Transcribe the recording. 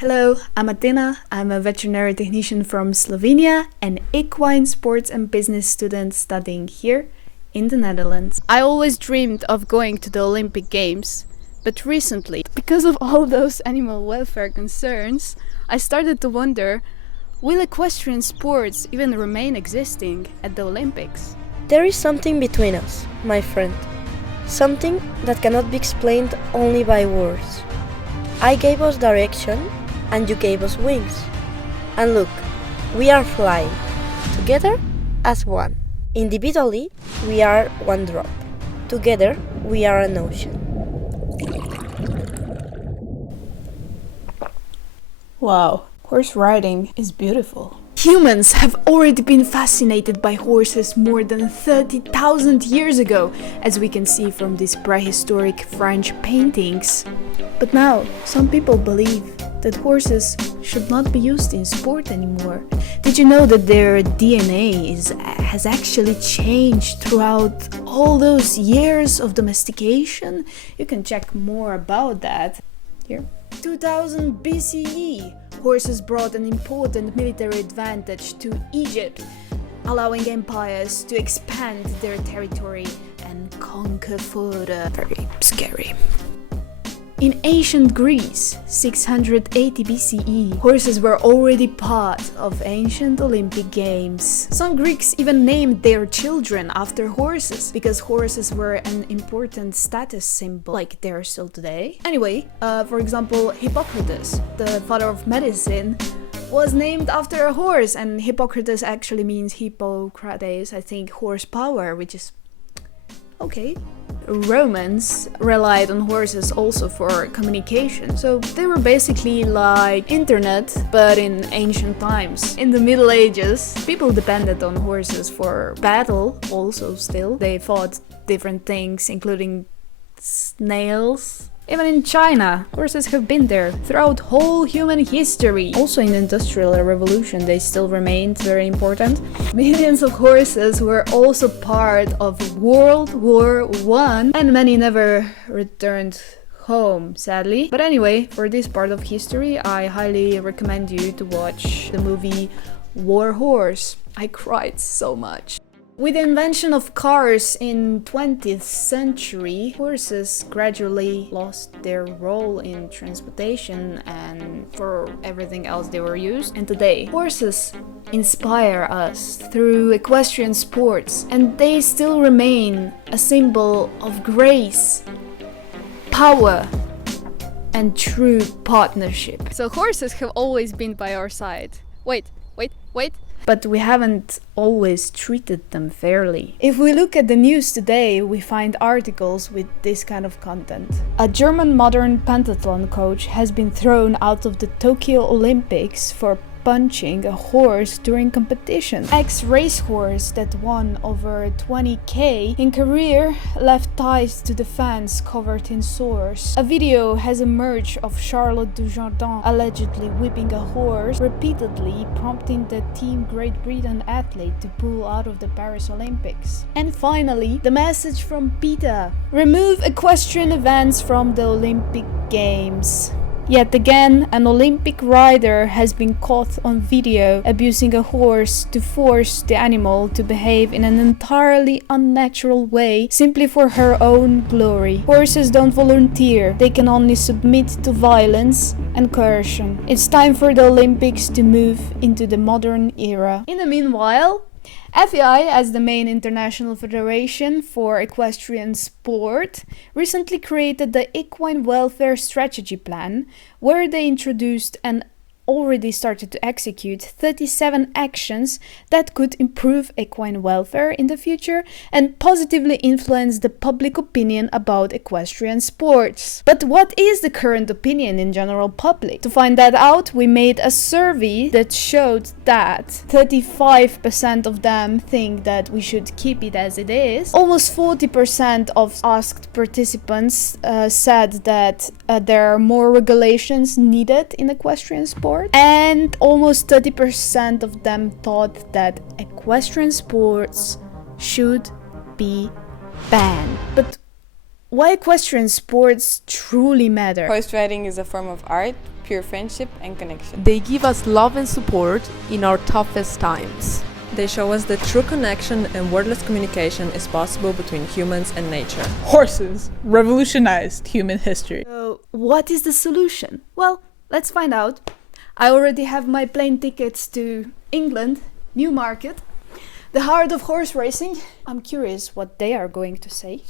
Hello, I'm Athena. I'm a veterinary technician from Slovenia, an equine sports and business student studying here in the Netherlands. I always dreamed of going to the Olympic Games, but recently, because of all those animal welfare concerns, I started to wonder, will equestrian sports even remain existing at the Olympics? There is something between us, my friend. Something that cannot be explained only by words. I gave us direction, and you gave us wings. And look, we are flying, together as one. Individually, we are one drop. Together, we are an ocean. Wow, horse riding is beautiful. Humans have already been fascinated by horses more than 30,000 years ago, as we can see from these prehistoric French paintings. But now, some people believe that horses should not be used in sport anymore. Did you know that their DNA has actually changed throughout all those years of domestication? You can check more about that here. 2000 BCE, horses brought an important military advantage to Egypt, allowing empires to expand their territory and conquer further. Very scary. In ancient Greece, 680 BCE, horses were already part of ancient Olympic Games. Some Greeks even named their children after horses, because horses were an important status symbol, like they are still today. Anyway, for example, Hippocrates, the father of medicine, was named after a horse, and Hippocrates actually means Hippocrates, I think, horsepower, which is okay. Romans relied on horses also for communication, so they were basically like internet, but in ancient times. In the Middle Ages, people depended on horses for battle also still. They fought different things, including snails. Even in China, horses have been there throughout whole human history. Also in the Industrial Revolution, they still remained very important. Millions of horses were also part of World War I, and many never returned home, sadly. But anyway, for this part of history, I highly recommend you to watch the movie War Horse. I cried so much. With the invention of cars in 20th century, horses gradually lost their role in transportation and for everything else they were used. And today, horses inspire us through equestrian sports, and they still remain a symbol of grace, power, and true partnership. So horses have always been by our side. Wait. But we haven't always treated them fairly. If we look at the news today, we find articles with this kind of content. A German modern pentathlon coach has been thrown out of the Tokyo Olympics for punching a horse during competition. Ex-racehorse that won over 20k in career left ties to the fans covered in sores. A video has emerged of Charlotte Dujardin allegedly whipping a horse repeatedly, prompting the Team Great Britain athlete to pull out of the Paris Olympics. And finally, the message from PETA: remove equestrian events from the Olympic Games. Yet again, an Olympic rider has been caught on video abusing a horse to force the animal to behave in an entirely unnatural way simply for her own glory. Horses don't volunteer, they can only submit to violence and coercion. It's time for the Olympics to move into the modern era. In the meanwhile, FEI, as the main international federation for equestrian sport, recently created the Equine Welfare Strategy Plan, where they introduced and already started to execute 37 actions that could improve equine welfare in the future and positively influence the public opinion about equestrian sports. But what is the current opinion in general public? To find that out, we made a survey that showed that 35% of them think that we should keep it as it is. Almost 40% of asked participants said that there are more regulations needed in equestrian sport. And almost 30% of them thought that equestrian sports should be banned. But why equestrian sports truly matter? Horse riding is a form of art. pure friendship and connection. They give us love and support in our toughest times. They show us that true connection and wordless communication is possible between humans and nature. Horses revolutionized human history. So, what is the solution? Well, let's find out. I already have my plane tickets to England, Newmarket, the heart of horse racing. I'm curious what they are going to say.